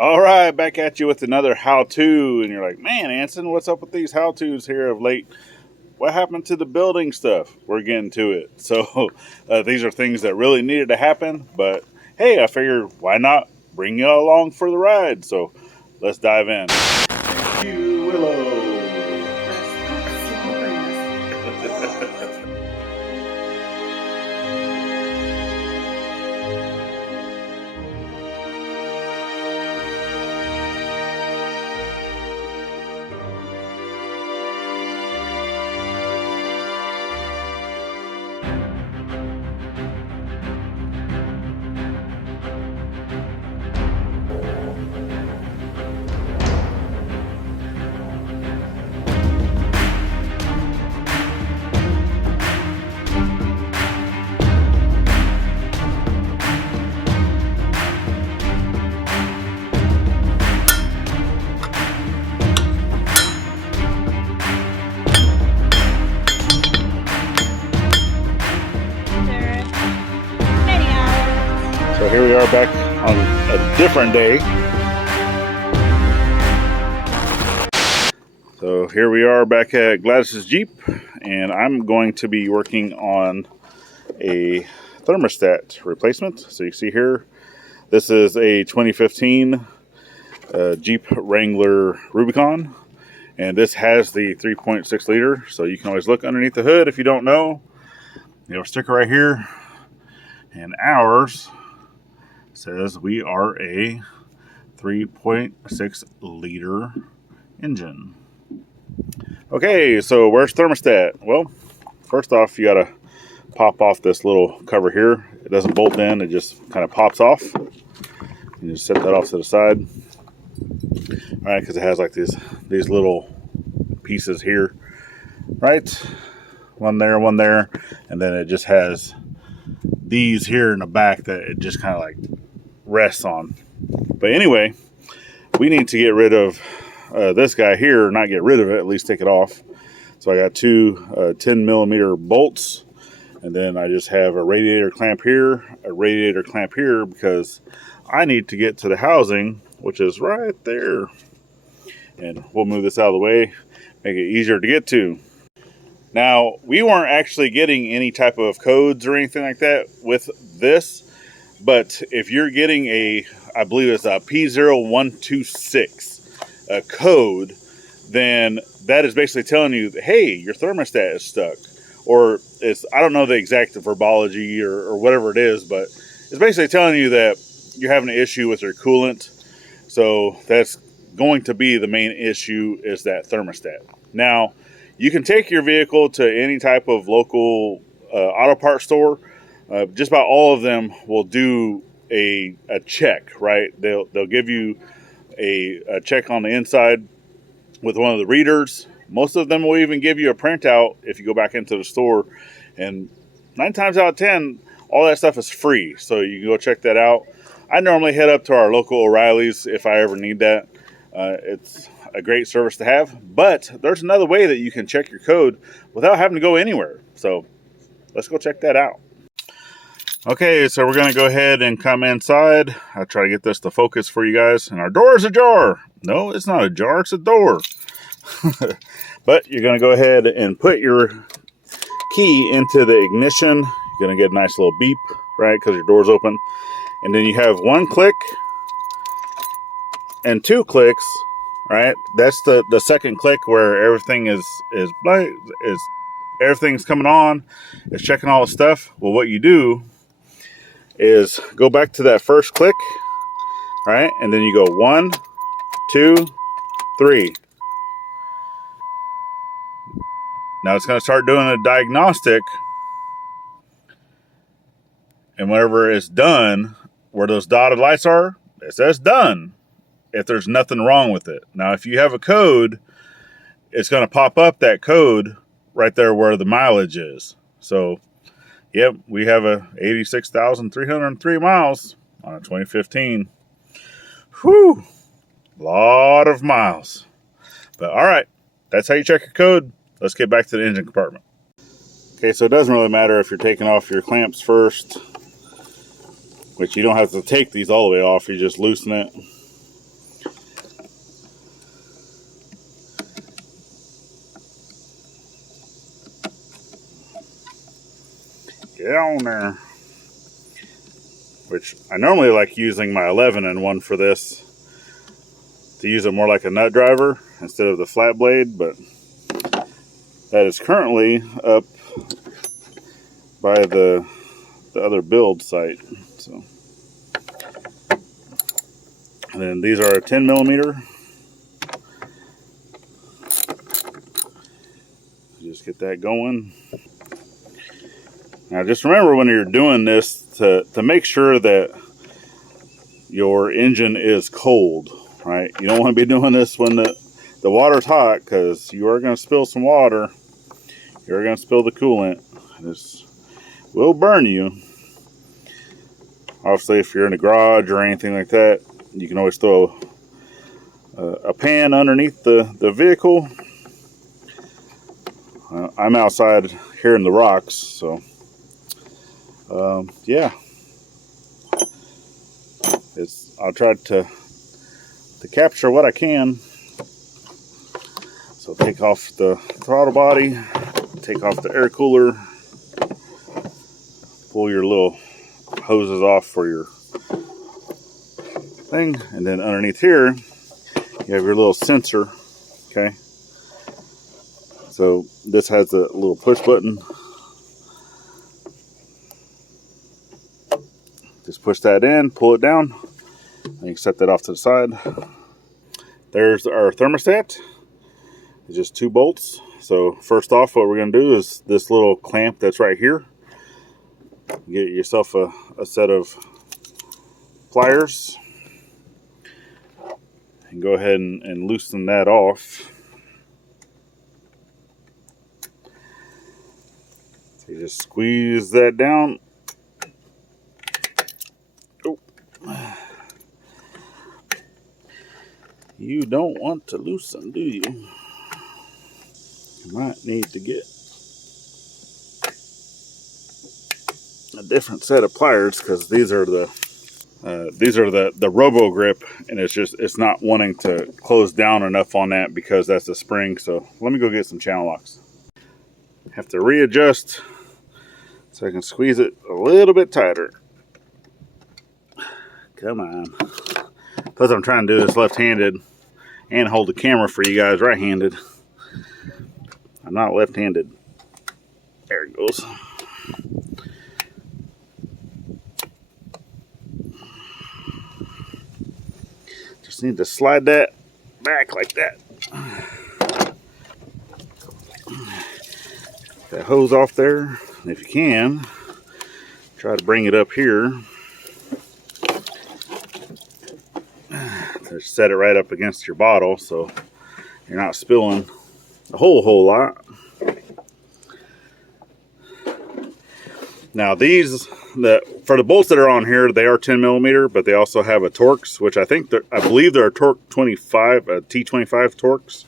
All right, back at you with another how-to, and you're like, man, Anson, what's up with these how-tos here of late? What happened to the building stuff? We're getting to it. So these are things that really needed to happen, but hey, I figured why not bring you along for the ride? So let's dive in. Thank you, Willow. So here we are back on a different day. So here we are back at Gladys's Jeep, and I'm going to be working on a thermostat replacement. So you see here, this is a 2015 Jeep Wrangler Rubicon, and this has the 3.6 liter. So you can always look underneath the hood if you don't know. You have a sticker right here, and ours says we are a 3.6 liter engine. Okay, so where's thermostat? Well, first off, you gotta pop off this little cover here. It doesn't bolt in, it just kind of pops off. You just set that off to the side. All right, because it has like these little pieces here, right? One there, and then it just has these here in the back that it just kind of like rests on. But anyway, we need to get rid of this guy here, not get rid of it, at least take it off. So I got two 10 millimeter bolts, and then I just have a radiator clamp here, a radiator clamp here, because I need to get to the housing, which is right there. And we'll move this out of the way, make it easier to get to. Now, we weren't actually getting any type of codes or anything like that with this, but if you're getting I believe it's a P0126 code, then that is basically telling you that, hey, your thermostat is stuck. Or I don't know the exact verbology or whatever it is, but it's basically telling you that you're having an issue with your coolant. So that's going to be the main issue, is that thermostat. Now, you can take your vehicle to any type of local auto parts store. Just about all of them will do a check, right? They'll give you a check on the inside with one of the readers. Most of them will even give you a printout if you go back into the store. And 9 times out of 10, all that stuff is free. So you can go check that out. I normally head up to our local O'Reilly's if I ever need that. It's a great service to have, but there's another way that you can check your code without having to go anywhere. So let's go check that out. Okay, so we're going to go ahead and come inside. I'll try to get this to focus for you guys. And our door is ajar. No, it's not a jar, it's a door. But you're going to go ahead and put your key into the ignition. You're going to get a nice little beep, right, because your door's open. And then you have 1 click and 2 clicks, right? That's the second click where everything is everything's coming on. It's checking all the stuff. Well, what you do is go back to that first click, right? And then you go 1, 2, 3. Now it's going to start doing a diagnostic. And whenever it's done, where those dotted lights are, it says done. If there's nothing wrong with it. Now, if you have a code, it's going to pop up that code right there where the mileage is. So, yep, we have a 86,303 miles on a 2015. Whew, lot of miles. But all right, that's how you check your code. Let's get back to the engine compartment. Okay, so it doesn't really matter if you're taking off your clamps first, which you don't have to take these all the way off. You just loosen it. Get on there. Which I normally like using my 11 one for this, to use it more like a nut driver instead of the flat blade, but that is currently up by the other build site. So, and then these are a 10 millimeter. Just get that going. Now just remember when you're doing this to make sure that your engine is cold, right? You don't want to be doing this when the water's hot, because you are going to spill some water. You're going to spill the coolant. This will burn you. Obviously, if you're in a garage or anything like that, you can always throw a pan underneath the vehicle. I'm outside here in the rocks, so yeah. I'll try to capture what I can. So take off the throttle body, take off the air cooler, pull your little hoses off for your thing, and then underneath here you have your little sensor. Okay, so this has a little push button. Just push that in, pull it down, and you can set that off to the side. There's our thermostat. It's just 2 bolts. So first off, what we're going to do is this little clamp that's right here. Get yourself a set of pliers and go ahead and loosen that off. So you just squeeze that down. Oh. You don't want to loosen, do you? You might need to get a different set of pliers, because these are the Robo Grip, and it's not wanting to close down enough on that because that's a spring. So let me go get some channel locks. Have to readjust so I can squeeze it a little bit tighter. Come on. Plus I'm trying to do this left-handed and hold the camera for you guys right-handed. I'm not left-handed. There it goes. Just need to slide that back like that. That hose off there. And if you can, try to bring it up here. Just set it right up against your bottle so you're not spilling a whole lot. Now these, for the bolts that are on here, they are 10 millimeter, but they also have a Torx, which I believe they're a Torque 25, a T25 Torx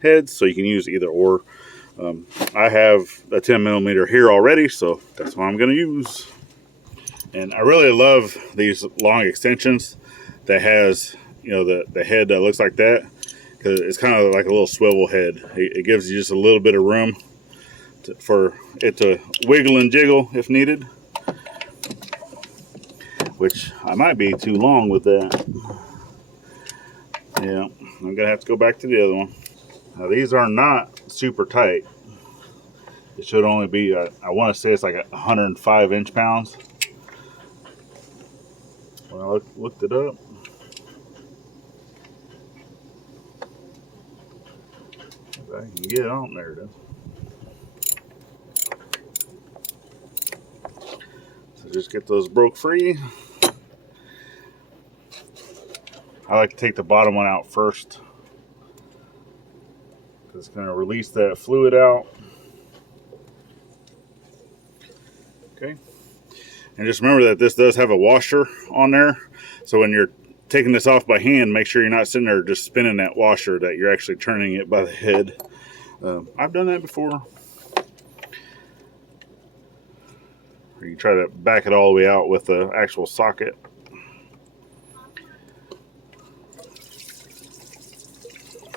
heads, so you can use either or. I have a 10 millimeter here already, so that's what I'm going to use. And I really love these long extensions that has, you know, the head that looks like that, because it's kind of like a little swivel head. It gives you just a little bit of room for it to wiggle and jiggle if needed, which I might be too long with that. Yeah, I'm gonna have to go back to the other one. Now these are not super tight. It should only be I want to say it's like 105 inch-pounds. When I looked it up, if I can get it on there, it is. Just get those broke free. I like to take the bottom one out first, because it's going to release that fluid out. Okay. And just remember that this does have a washer on there. So when you're taking this off by hand, make sure you're not sitting there just spinning that washer, that you're actually turning it by the head. I've done that before. Or you try to back it all the way out with the actual socket.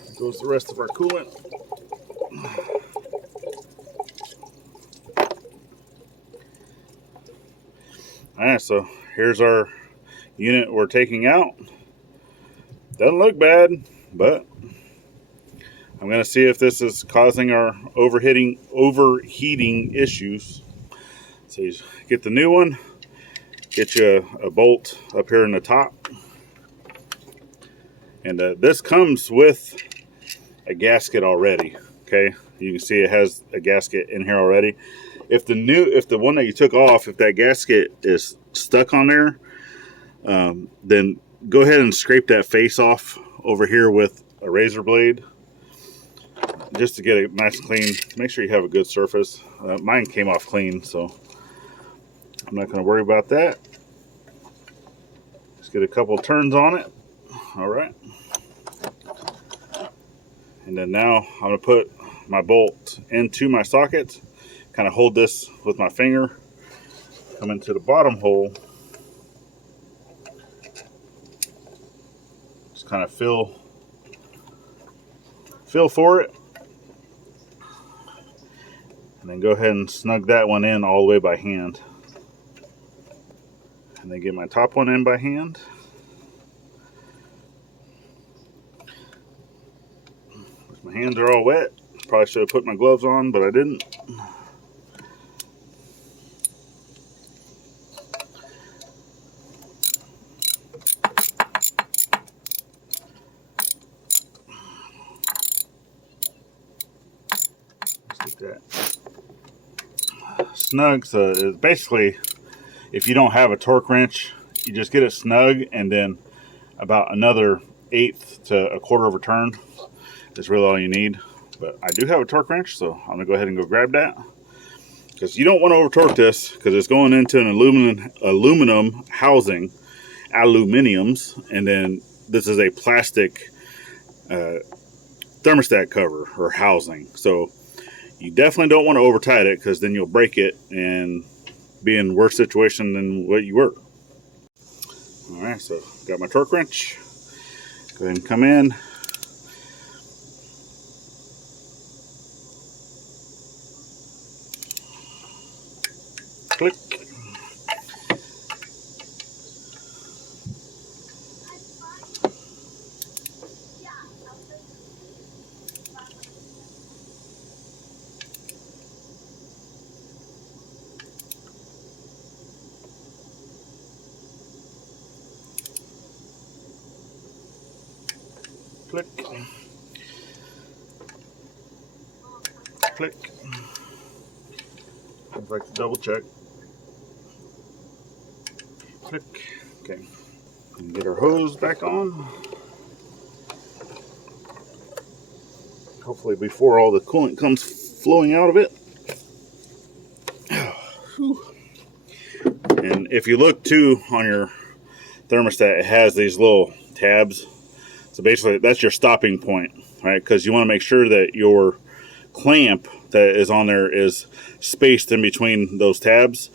There goes the rest of our coolant. Alright, so here's our unit we're taking out. Doesn't look bad, but I'm going to see if this is causing our overheating issues. So you get the new one, get you a bolt up here in the top. And this comes with a gasket already. Okay, you can see it has a gasket in here already. If the one that you took off, if that gasket is stuck on there, then go ahead and scrape that face off over here with a razor blade, just to get it nice and clean. Make sure you have a good surface. Mine came off clean, so I'm not going to worry about that. Just get a couple turns on it. All right. And then now I'm going to put my bolt into my socket. Kind of hold this with my finger. Come into the bottom hole. Just kind of feel for it. And then go ahead and snug that one in all the way by hand. And then get my top one in by hand. My hands are all wet. Probably should have put my gloves on, but I didn't. Let's get that snug. So it's basically, if you don't have a torque wrench, you just get it snug, and then about another 1/8 to a quarter of a turn is really all you need. But I do have a torque wrench, so I'm gonna go ahead and go grab that, because you don't want to over torque this, because it's going into an aluminum housing, aluminiums, and then this is a plastic thermostat cover or housing. So you definitely don't want to over tight it, because then you'll break it and be in worse situation than what you were. All right, so got my torque wrench. Go ahead and come in. Click. Click. Click. I'd like to double check. Click. Okay. And get our hose back on. Hopefully before all the coolant comes flowing out of it. And if you look too on your thermostat, it has these little tabs. So basically that's your stopping point, right? Because you want to make sure that your clamp that is on there is spaced in between those tabs,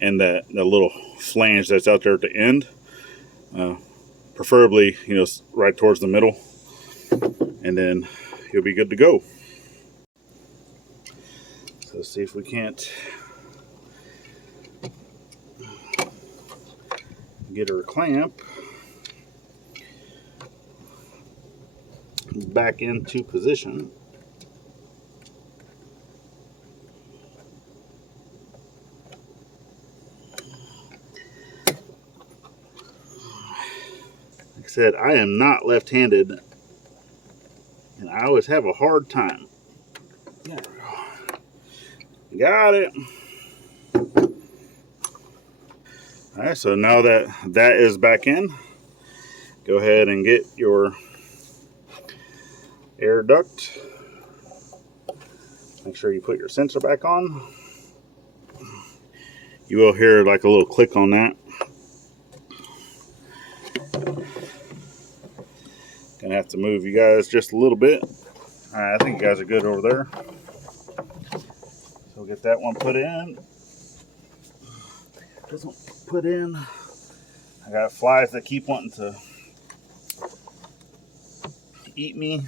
and the little flange that's out there at the end, preferably, right towards the middle, and then you'll be good to go. So let's see if we can't get our clamp back into position. Like I said, I am not left-handed, and I always have a hard time. There we go. Got it. All right, so now that is back in, go ahead and get your air duct. Make sure you put your sensor back on. You will hear like a little click on that. Gonna have to move you guys just a little bit. All right, I think you guys are good over there. So we'll get that one put in. This one put in. I got flies that keep wanting to eat me.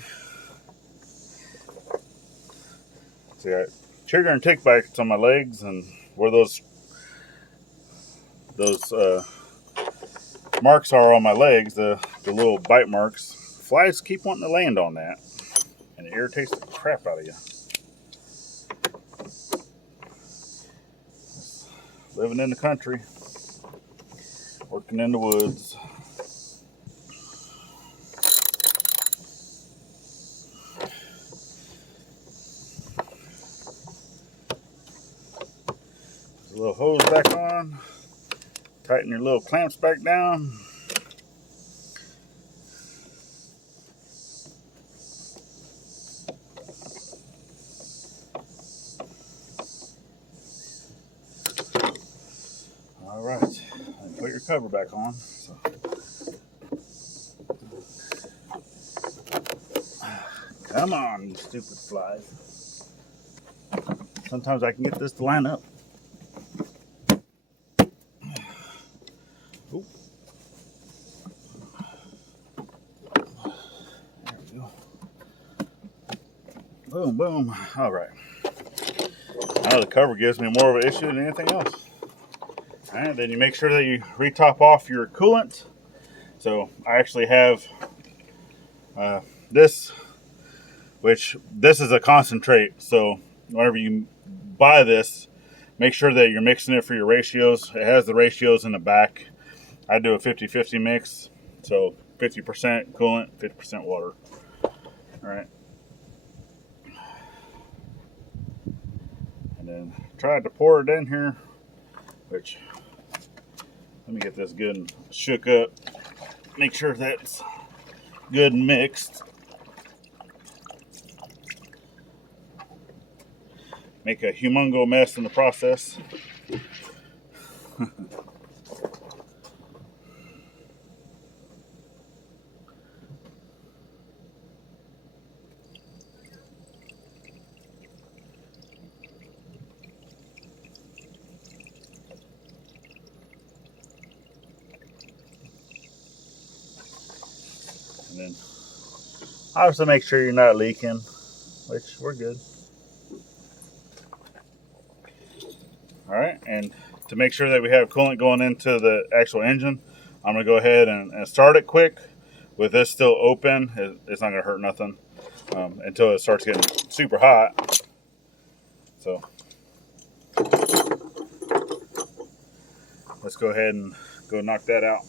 See, I got trigger and tick bites on my legs, and where those those marks are on my legs, the little bite marks. Flies keep wanting to land on that, and it irritates the crap out of you. Living in the country, working in the woods. Put a little hose back on, tighten your little clamps back down. All right, and put your cover back on. So. Come on, you stupid flies. Sometimes I can get this to line up. Ooh. There we go. Boom, boom. All right. Now the cover gives me more of an issue than anything else. All right, then you make sure that you re-top off your coolant. So I actually have this, which this is a concentrate. So whenever you buy this, make sure that you're mixing it for your ratios. It has the ratios in the back. I do a 50-50 mix. So 50% coolant, 50% water. All right. And then try to pour it in here, which, let me get this good and shook up. Make sure that's good and mixed. Make a humongo mess in the process. And then obviously make sure you're not leaking, which we're good. All right, and to make sure that we have coolant going into the actual engine, I'm gonna go ahead and start it quick. With this still open, it's not gonna hurt nothing until it starts getting super hot. So let's go ahead and go knock that out.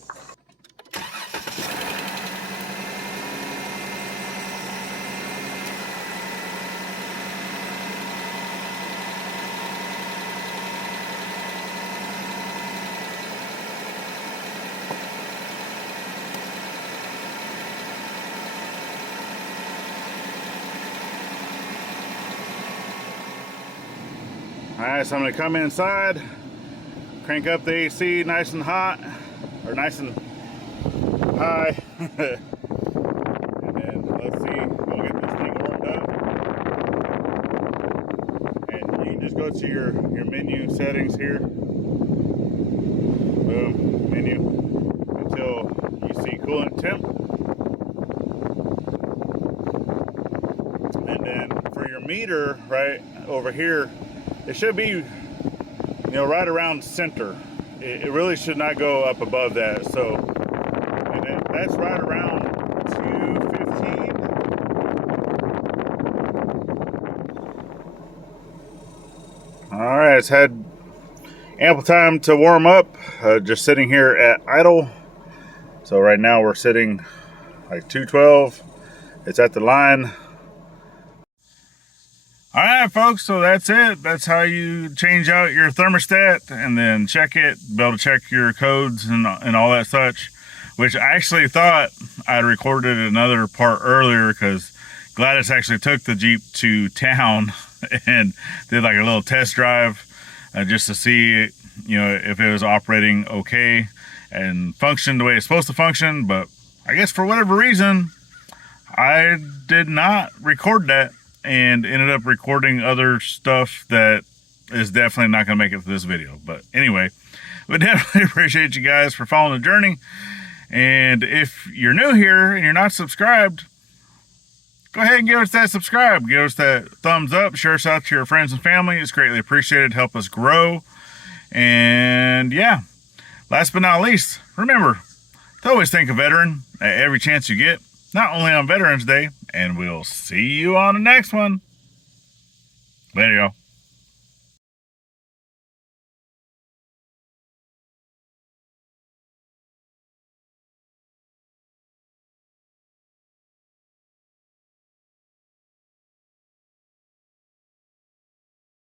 All right, so I'm gonna come inside, crank up the AC nice and hot, or nice and high. And then let's see, we'll get this thing warmed up. And you can just go to your menu settings here. Boom, menu, until you see coolant temp. And then for your meter, right over here, it should be, right around center. It really should not go up above that. So, and that's right around 215. All right, it's had ample time to warm up. Just sitting here at idle. So right now we're sitting like 212. It's at the line. All right, folks, so that's it. That's how you change out your thermostat and then check it, be able to check your codes and all that such, which I actually thought I'd recorded another part earlier because Gladys actually took the Jeep to town and did like a little test drive just to see, if it was operating okay and functioned the way it's supposed to function. But I guess for whatever reason, I did not record that, and ended up recording other stuff that is definitely not going to make it to this video. But anyway, we definitely appreciate you guys for following the journey. And if you're new here and you're not subscribed, go ahead and give us that subscribe. Give us that thumbs up. Share us out to your friends and family. It's greatly appreciated. Help us grow. And yeah, Last but not least, remember to always thank a veteran at every chance you get, not only on Veterans Day, and we'll see you on the next one. Later, y'all.